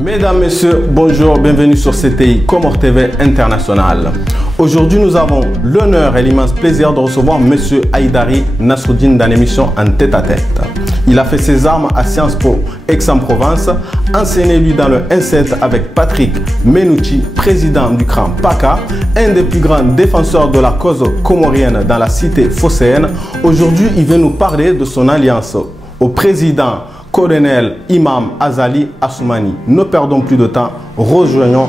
Mesdames, Messieurs, bonjour, bienvenue sur CTI Comores TV International. Aujourd'hui, nous avons l'honneur et l'immense plaisir de recevoir M. Haïdari Nasruddin dans l'émission En tête-à-tête. Il a fait ses armes à Sciences Po Aix-en-Provence, enseigné lui dans le N7 avec Patrick Menouchi, président du CRAN PACA, un des plus grands défenseurs de la cause comorienne dans la cité phocéenne. Aujourd'hui, il veut nous parler de son alliance au président colonel Imam Azali Assoumani. Ne perdons plus de temps, rejoignons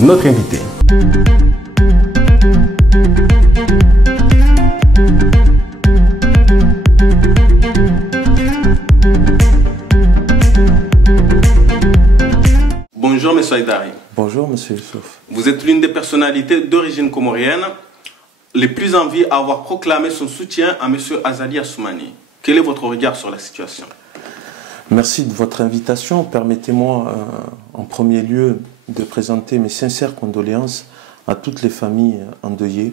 notre invité. Bonjour M. Haïdari. Bonjour M. Youssouf. Vous êtes l'une des personnalités d'origine comorienne les plus en vie à avoir proclamé son soutien à M. Azali Assoumani. Quel est votre regard sur la situation? Merci de votre invitation. Permettez-moi en premier lieu de présenter mes sincères condoléances à toutes les familles endeuillées.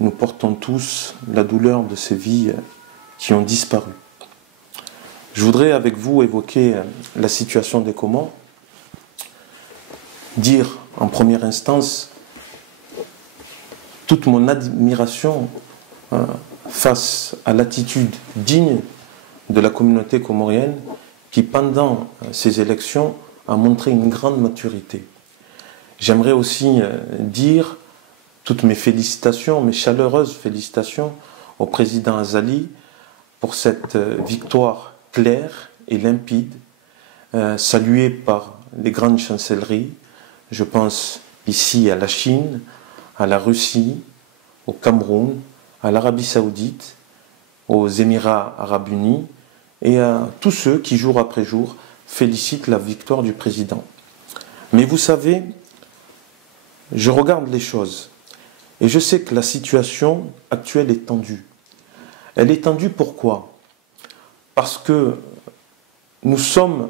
Nous portons tous la douleur de ces vies qui ont disparu. Je voudrais avec vous évoquer la situation des Comores, dire en première instance toute mon admiration face à l'attitude digne de la communauté comorienne qui, pendant ces élections, a montré une grande maturité. J'aimerais aussi dire toutes mes félicitations, mes chaleureuses félicitations au président Azali pour cette victoire claire et limpide, saluée par les grandes chancelleries. Je pense ici à la Chine, à la Russie, au Cameroun, à l'Arabie Saoudite, aux Émirats Arabes Unis, et à tous ceux qui, jour après jour, félicitent la victoire du président. Mais vous savez, je regarde les choses, et je sais que la situation actuelle est tendue. Elle est tendue pourquoi? Parce que nous sommes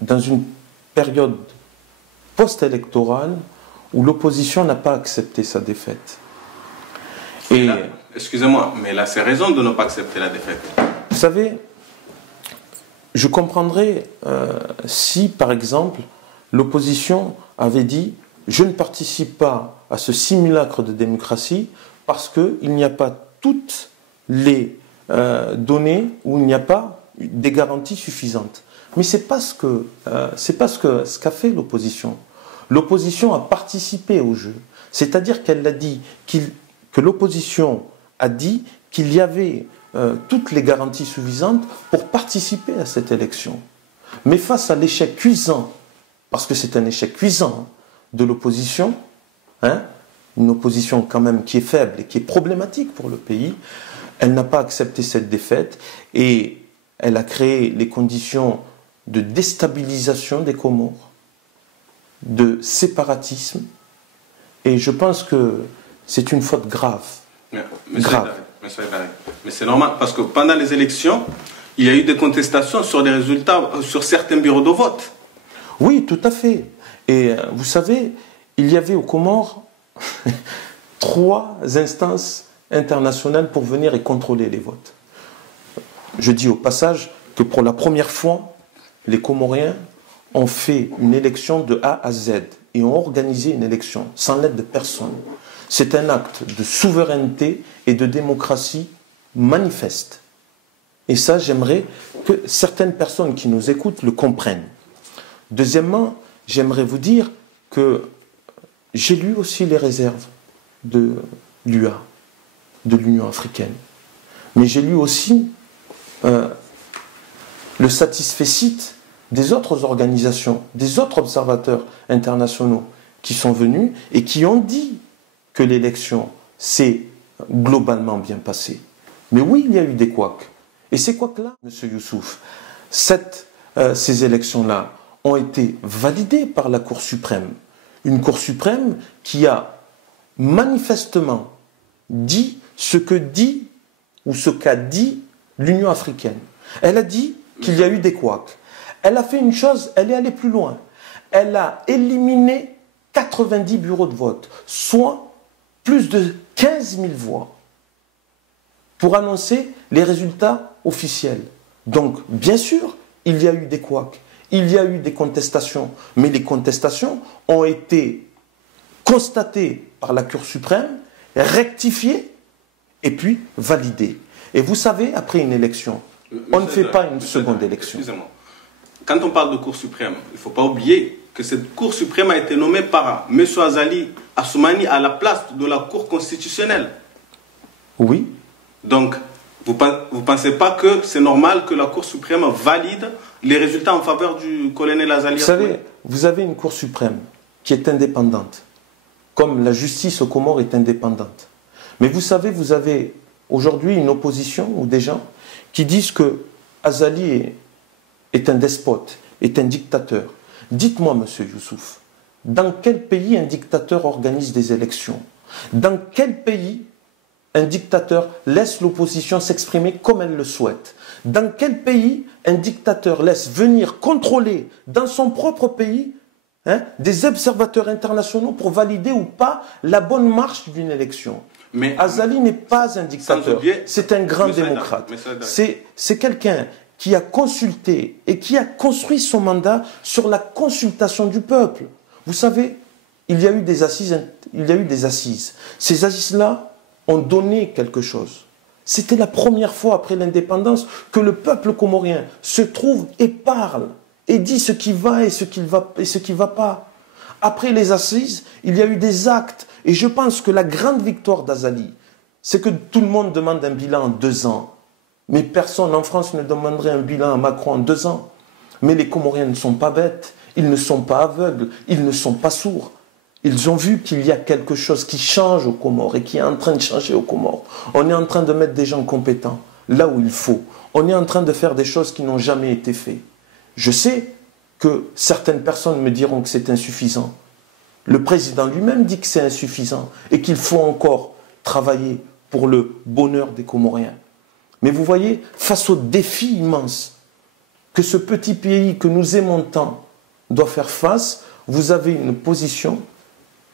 dans une période post-électorale où l'opposition n'a pas accepté sa défaite. Et excusez-moi, mais là, c'est raison de ne pas accepter la défaite. Vous savez, je comprendrais si, par exemple, l'opposition avait dit « Je ne participe pas à ce simulacre de démocratie parce qu'il n'y a pas toutes les données ou il n'y a pas des garanties suffisantes. » Mais ce n'est pas ce qu'a fait l'opposition. L'opposition a participé au jeu. C'est-à-dire qu'elle a dit que l'opposition a dit qu'il y avait toutes les garanties suffisantes pour participer à cette élection. Mais face à l'échec cuisant, parce que c'est un échec cuisant de l'opposition, une opposition quand même qui est faible et qui est problématique pour le pays, elle n'a pas accepté cette défaite et elle a créé les conditions de déstabilisation des Comores, de séparatisme, et je pense que c'est une faute grave. Mais c'est normal, parce que pendant les élections, il y a eu des contestations sur les résultats, sur certains bureaux de vote. Oui, tout à fait. Et vous savez, il y avait aux Comores 3 instances internationales pour venir et contrôler les votes. Je dis au passage que pour la première fois, les Comoriens ont fait une élection de A à Z et ont organisé une élection sans l'aide de personne. C'est un acte de souveraineté et de démocratie manifeste. Et ça, j'aimerais que certaines personnes qui nous écoutent le comprennent. Deuxièmement, j'aimerais vous dire que j'ai lu aussi les réserves de l'UA, de l'Union africaine. Mais j'ai lu aussi le satisfecit des autres organisations, des autres observateurs internationaux qui sont venus et qui ont dit que l'élection s'est globalement bien passée. Mais oui, il y a eu des couacs. Et ces couacs-là, M. Youssouf, ces élections-là ont été validées par la Cour suprême. Une Cour suprême qui a manifestement dit ce que dit ou ce qu'a dit l'Union africaine. Elle a dit qu'il y a eu des couacs. Elle a fait une chose, elle est allée plus loin. Elle a éliminé 90 bureaux de vote, soit plus de 15 000 voix, pour annoncer les résultats officiels. Donc, bien sûr, il y a eu des couacs. il y a eu des contestations, mais les contestations ont été constatées par la Cour suprême, rectifiées et puis validées. Et vous savez, après une élection, on ne fait pas une seconde élection. Excusez-moi. Quand on parle de Cour suprême, il ne faut pas oublier que cette Cour suprême a été nommée par M. Azali Assoumani à la place de la Cour constitutionnelle. Oui. Donc, vous ne pensez pas que c'est normal que la Cour suprême valide les résultats en faveur du colonel Azali Assoumani? Vous savez, vous avez une Cour suprême qui est indépendante, comme la justice aux Comores est indépendante. Mais vous savez, vous avez aujourd'hui une opposition ou des gens qui disent que Azali est un despote, est un dictateur. Dites-moi, monsieur Youssouf, dans quel pays un dictateur organise des élections? Dans quel pays un dictateur laisse l'opposition s'exprimer comme elle le souhaite? Dans quel pays un dictateur laisse venir contrôler dans son propre pays des observateurs internationaux pour valider ou pas la bonne marche d'une élection? Mais Azali n'est pas un dictateur, c'est un grand démocrate. C'est quelqu'un qui a consulté et qui a construit son mandat sur la consultation du peuple. Vous savez, il y a eu des assises. Ces assises-là ont donné quelque chose. C'était la première fois après l'indépendance que le peuple comorien se trouve et parle et dit ce qui va et ce qui ne va pas. Après les assises, il y a eu des actes. Et je pense que la grande victoire d'Azali, c'est que tout le monde demande un bilan en 2 ans. Mais personne en France ne demanderait un bilan à Macron en 2 ans. Mais les Comoriens ne sont pas bêtes, ils ne sont pas aveugles, ils ne sont pas sourds. Ils ont vu qu'il y a quelque chose qui change aux Comores et qui est en train de changer aux Comores. On est en train de mettre des gens compétents là où il faut. On est en train de faire des choses qui n'ont jamais été faites. Je sais que certaines personnes me diront que c'est insuffisant. Le président lui-même dit que c'est insuffisant et qu'il faut encore travailler pour le bonheur des Comoriens. Mais vous voyez, face au défi immense que ce petit pays que nous aimons tant doit faire face, vous avez une position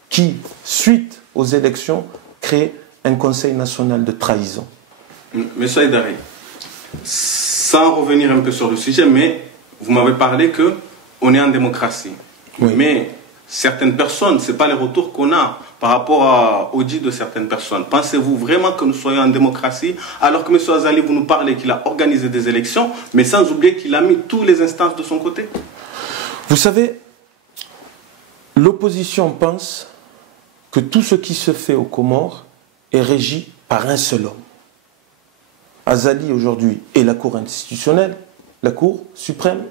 qui, suite aux élections, crée un Conseil national de trahison. Monsieur Haïdari, sans revenir un peu sur le sujet, mais vous m'avez parlé qu'on est en démocratie. Oui. Mais certaines personnes, ce n'est pas les retours qu'on a par rapport au dit de certaines personnes. Pensez-vous vraiment que nous soyons en démocratie alors que M. Azali, vous nous parlez qu'il a organisé des élections, mais sans oublier qu'il a mis toutes les instances de son côté? Vous savez, l'opposition pense que tout ce qui se fait aux Comores est régi par un seul homme. Azali aujourd'hui est la Cour institutionnelle, la Cour suprême.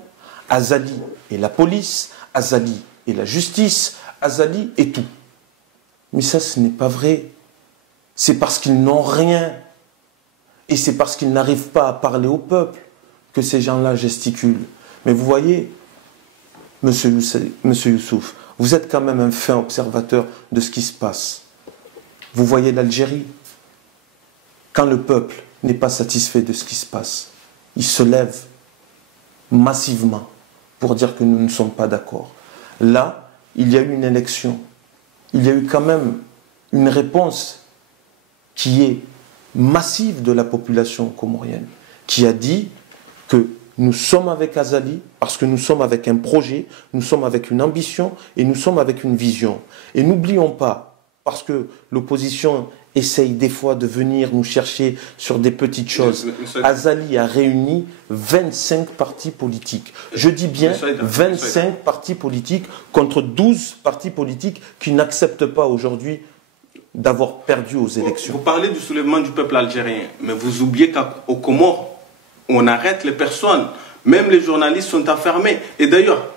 Azali est la police, Azali est la justice, Azali est tout. Mais ça, ce n'est pas vrai. C'est parce qu'ils n'ont rien. Et c'est parce qu'ils n'arrivent pas à parler au peuple que ces gens-là gesticulent. Mais vous voyez, Monsieur Youssouf, vous êtes quand même un fin observateur de ce qui se passe. Vous voyez l'Algérie. Quand le peuple n'est pas satisfait de ce qui se passe, il se lève massivement pour dire que nous ne sommes pas d'accord. Là, il y a eu une élection. Il y a eu quand même une réponse qui est massive de la population comorienne, qui a dit que nous sommes avec Azali parce que nous sommes avec un projet, nous sommes avec une ambition et nous sommes avec une vision. Et n'oublions pas, parce que l'opposition essaye des fois de venir nous chercher sur des petites choses. Azali a réuni 25 partis politiques. Je dis bien 25 partis politiques contre 12 partis politiques qui n'acceptent pas aujourd'hui d'avoir perdu aux élections. Vous parlez du soulèvement du peuple algérien, mais vous oubliez qu'aux Comores, on arrête les personnes. Même les journalistes sont enfermés. Et d'ailleurs,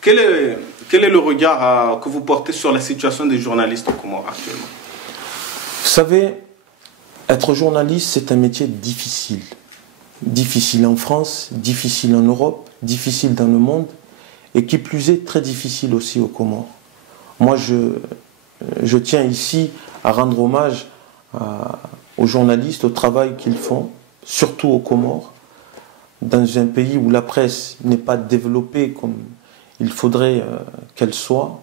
quel est le regard que vous portez sur la situation des journalistes aux Comores actuellement? Vous savez, être journaliste, c'est un métier difficile. Difficile en France, difficile en Europe, difficile dans le monde, et qui plus est, très difficile aussi aux Comores. Moi, je tiens ici à rendre hommage aux journalistes, au travail qu'ils font, surtout aux Comores, dans un pays où la presse n'est pas développée comme il faudrait qu'elle soit,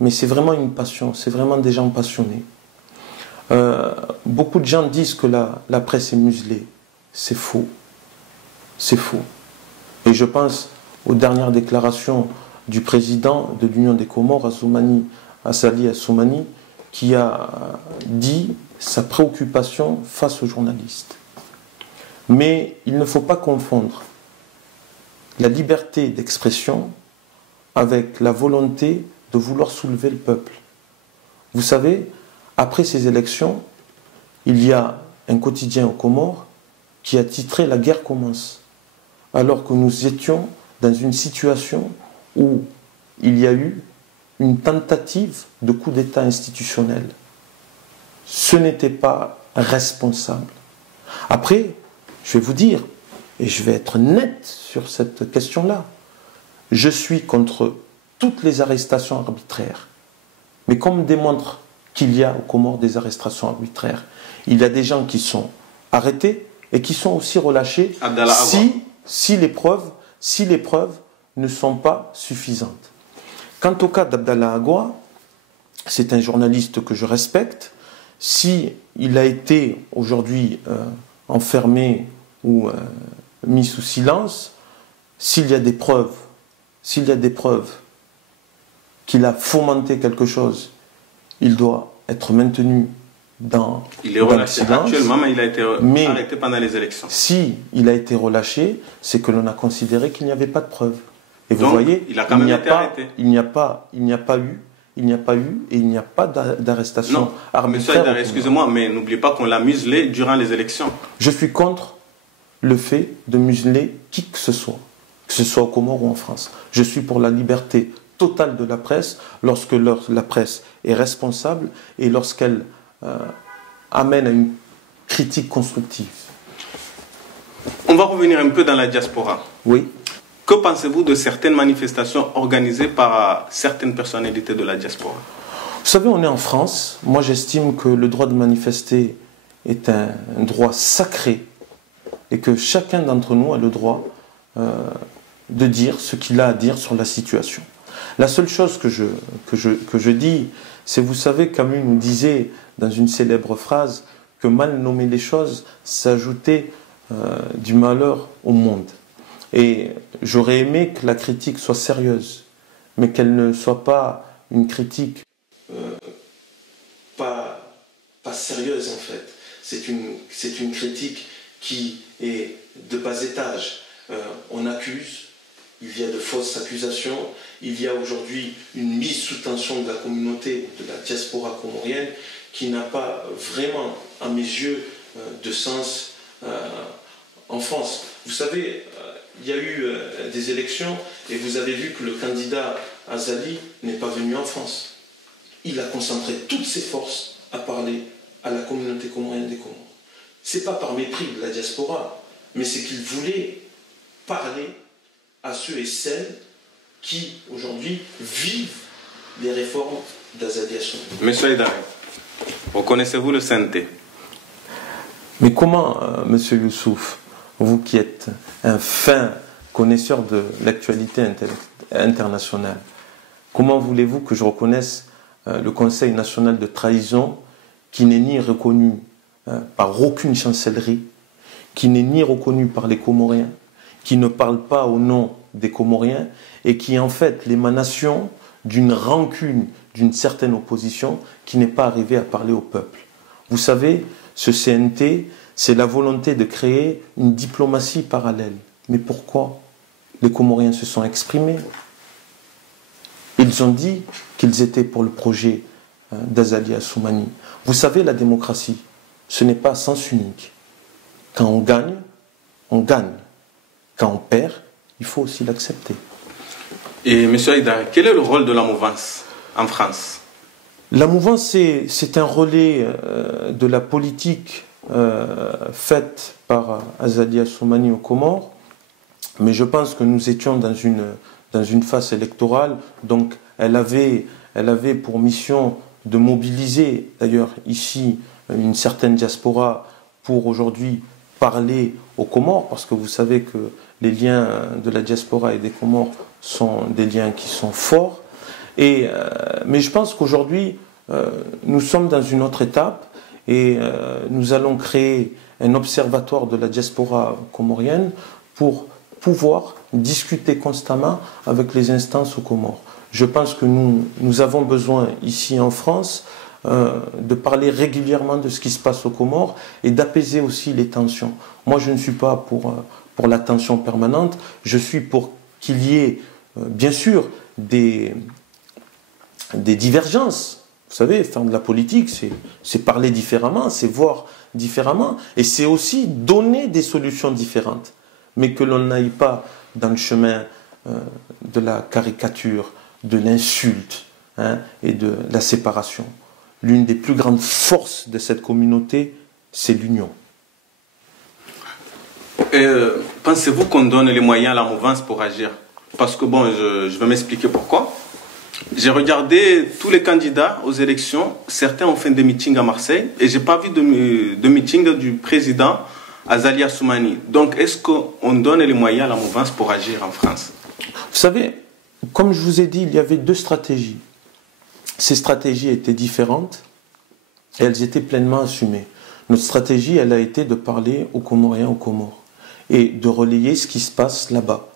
mais c'est vraiment une passion, c'est vraiment des gens passionnés. Beaucoup de gens disent que la presse est muselée. C'est faux. C'est faux. Et je pense aux dernières déclarations du président de l'Union des Comores, Azali Assoumani, qui a dit sa préoccupation face aux journalistes. Mais il ne faut pas confondre la liberté d'expression avec la volonté de vouloir soulever le peuple. Vous savez, après ces élections, il y a un quotidien aux Comores qui a titré « La guerre commence », alors que nous étions dans une situation où il y a eu une tentative de coup d'État institutionnel. Ce n'était pas responsable. Après, je vais vous dire, et je vais être net sur cette question-là, je suis contre toutes les arrestations arbitraires. Mais qu'on me démontre qu'il y a aux Comores des arrestations arbitraires, il y a des gens qui sont arrêtés et qui sont aussi relâchés si les preuves ne sont pas suffisantes. Quant au cas d'Abdallah Agua, c'est un journaliste que je respecte. Si il a été aujourd'hui enfermé ou mis sous silence, s'il y a des preuves qu'il a fomenté quelque chose, il doit être maintenu dans il est relâché actuellement, mais il a été arrêté pendant les élections. Si il a été relâché, c'est que l'on a considéré qu'il n'y avait pas de preuves. Et vous donc, voyez, il a quand même été arrêté. Il n'y a pas d'arrestation arbitraire. Monsieur Haïdari, excusez-moi, mais n'oubliez pas qu'on l'a muselé durant les élections. Je suis contre le fait de museler qui que ce soit aux Comores ou en France. Je suis pour la liberté totale de la presse lorsque la presse est responsable et lorsqu'elle amène à une critique constructive. On va revenir un peu dans la diaspora. Oui. Que pensez-vous de certaines manifestations organisées par certaines personnalités de la diaspora? Vous savez, on est en France. Moi, j'estime que le droit de manifester est un droit sacré et que chacun d'entre nous a le droit de dire ce qu'il a à dire sur la situation. La seule chose que je dis, c'est, vous savez, Camus nous disait dans une célèbre phrase que mal nommer les choses, s'ajoutait du malheur au monde. Et j'aurais aimé que la critique soit sérieuse, mais qu'elle ne soit pas une critique pas sérieuse en fait. C'est une critique qui est de bas étage. On accuse, il y a de fausses accusations, il y a aujourd'hui une mise sous tension de la communauté, de la diaspora comorienne, qui n'a pas vraiment, à mes yeux, de sens en France. Vous savez, il y a eu des élections et vous avez vu que le candidat Azali n'est pas venu en France. Il a concentré toutes ses forces à parler à la communauté comorienne des Comores. Ce n'est pas par mépris de la diaspora, mais c'est qu'il voulait parler à ceux et celles qui, aujourd'hui, vivent les réformes d'Azali Assoumani. Monsieur Haïdari, reconnaissez-vous le CNT? Mais comment, monsieur Youssouf, vous qui êtes un fin connaisseur de l'actualité internationale, comment voulez-vous que je reconnaisse le Conseil national de trahison qui n'est ni reconnu par aucune chancellerie, qui n'est ni reconnu par les Comoriens, qui ne parle pas au nom des Comoriens et qui est en fait l'émanation d'une rancune d'une certaine opposition qui n'est pas arrivée à parler au peuple. Vous savez, ce CNT, c'est la volonté de créer une diplomatie parallèle. Mais pourquoi? Les Comoriens se sont exprimés. Ils ont dit qu'ils étaient pour le projet d'Azali Assoumani. Vous savez, la démocratie, ce n'est pas sens unique. Quand on gagne, on gagne. Quand on perd, il faut aussi l'accepter. Et M. Haïdari, quel est le rôle de la mouvance en France? La mouvance, c'est un relais de la politique faite par Azali Assoumani aux Comores, mais je pense que nous étions dans une phase électorale, donc elle avait pour mission de mobiliser, d'ailleurs ici, une certaine diaspora pour aujourd'hui parler aux Comores, parce que vous savez que les liens de la diaspora et des Comores sont des liens qui sont forts. Mais je pense qu'aujourd'hui, nous sommes dans une autre étape et nous allons créer un observatoire de la diaspora comorienne pour pouvoir discuter constamment avec les instances aux Comores. Je pense que nous avons besoin ici en France de parler régulièrement de ce qui se passe aux Comores et d'apaiser aussi les tensions. Moi, je ne suis pas pour la tension permanente, je suis pour qu'il y ait, bien sûr, des divergences. Vous savez, faire de la politique, c'est parler différemment, c'est voir différemment, et c'est aussi donner des solutions différentes. Mais que l'on n'aille pas dans le chemin de la caricature, de l'insulte et de la séparation. L'une des plus grandes forces de cette communauté, c'est l'union. Pensez-vous qu'on donne les moyens à la mouvance pour agir? Parce que bon, je vais m'expliquer pourquoi. J'ai regardé tous les candidats aux élections. Certains ont fait des meetings à Marseille et je n'ai pas vu de meeting du président Azali Assoumani. Donc, est-ce qu'on donne les moyens à la mouvance pour agir en France? Vous savez, comme je vous ai dit, il y avait deux stratégies. Ces stratégies étaient différentes et elles étaient pleinement assumées. Notre stratégie, elle a été de parler aux Comoriens, aux Comores, et de relayer ce qui se passe là-bas.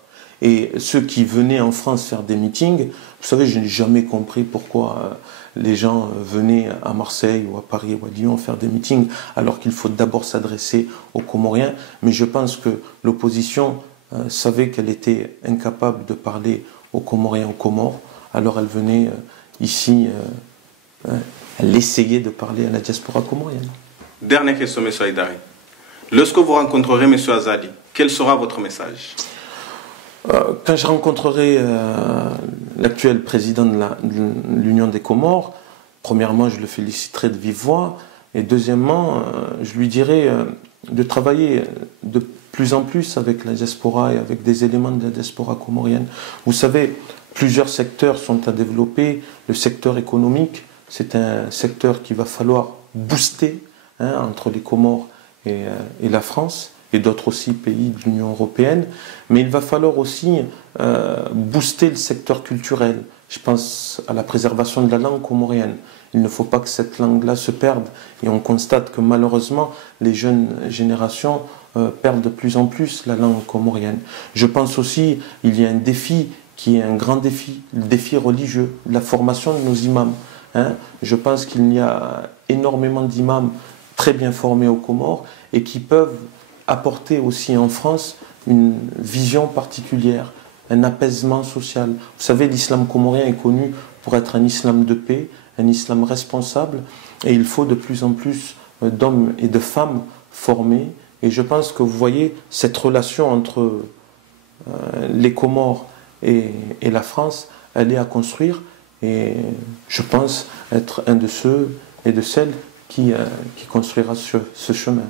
Et ceux qui venaient en France faire des meetings, vous savez, je n'ai jamais compris pourquoi les gens venaient à Marseille ou à Paris ou à Lyon faire des meetings, alors qu'il faut d'abord s'adresser aux Comoriens. Mais je pense que l'opposition savait qu'elle était incapable de parler aux Comoriens, aux Comores, alors elle venait ici, elle essayait de parler à la diaspora comorienne. Dernière question, M. Haïdari. Lorsque vous rencontrerez M. Azali, quel sera votre message? Quand je rencontrerai l'actuel président de l'Union des Comores, premièrement, je le féliciterai de vive voix, et deuxièmement, je lui dirai de travailler de plus en plus avec la diaspora et avec des éléments de la diaspora comorienne. Vous savez, plusieurs secteurs sont à développer. Le secteur économique, c'est un secteur qu'il va falloir booster entre les Comores et la France, et d'autres aussi pays de l'Union européenne. Mais il va falloir aussi booster le secteur culturel. Je pense à la préservation de la langue comorienne. Il ne faut pas que cette langue-là se perde. Et on constate que malheureusement, les jeunes générations perdent de plus en plus la langue comorienne. Je pense aussi qu'il y a un défi qui est un grand défi, le défi religieux, la formation de nos imams. Je pense qu'il y a énormément d'imams très bien formés aux Comores et qui peuvent apporter aussi en France une vision particulière, un apaisement social. Vous savez, l'islam comorien est connu pour être un islam de paix, un islam responsable, et il faut de plus en plus d'hommes et de femmes formés. Et je pense que vous voyez cette relation entre les Comores et la France, elle est à construire, et je pense être un de ceux et de celles qui construira ce chemin.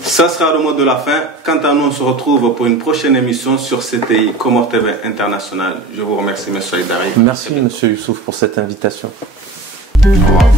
Ça sera le mot de la fin. Quant à nous, on se retrouve pour une prochaine émission sur CTI Comores TV International. Je vous remercie, M. Haïdari. Merci, M. Youssouf, pour cette invitation. Au revoir.